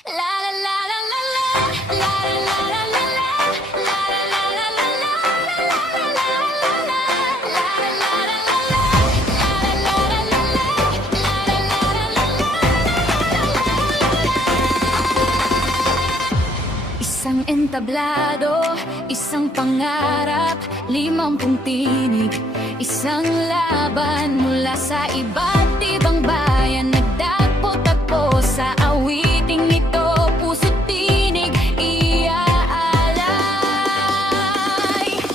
Isang entablado, isang pangarap, 50 tinig, isang laban mula sa iba't ibang bayan. Nagdagpo-tagpo sa awiting ito, puso't tinig iaalay.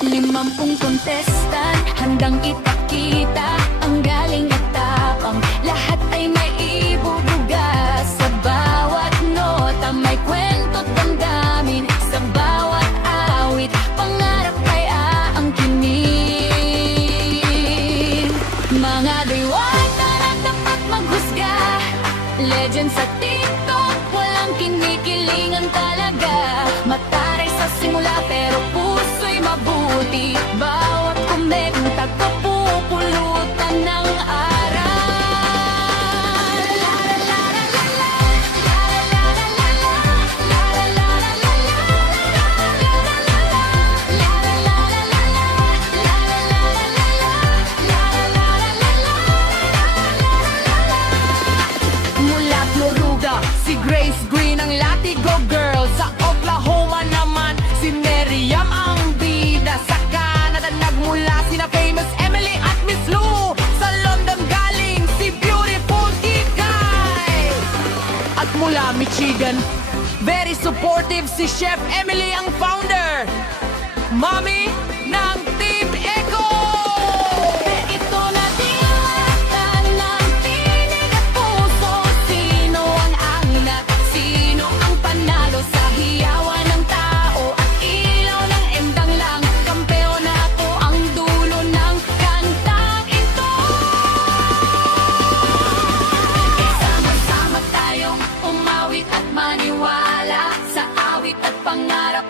50 kontestan, handang ipakita ang galing at tapang. Lahat ay may ibubuga, sa bawat nota may kwento't damdamin. Sa bawat awit, pangarap ay aangkinin. Mga diwata na dapat maghusga, legend sa TikTok, walang kinikilingan talaga. Mataray sa simula pero puso'y mabuti. Bawat komenta kapupulutan ng aral. Mula Florida, si Grace Green ang Latigo girl. Sa Oklahoma naman, si Miriam ang bida. Sa Canada nagmula sina famous Emily at Miss Lou. Sa London galing si beautiful Kikay. At mula Michigan, very supportive si Chef Emily ang founder, Mommy ng Team Echo. Ito na diwata ng tinig at puso. Sino ang angat? Sino ang panalo sa hiyawan ng tao at ilaw ng endang lang? Kampeonato ang dulo ng kantang ito. Sama-sama tayong umawit at maniwala sa awit at pangarap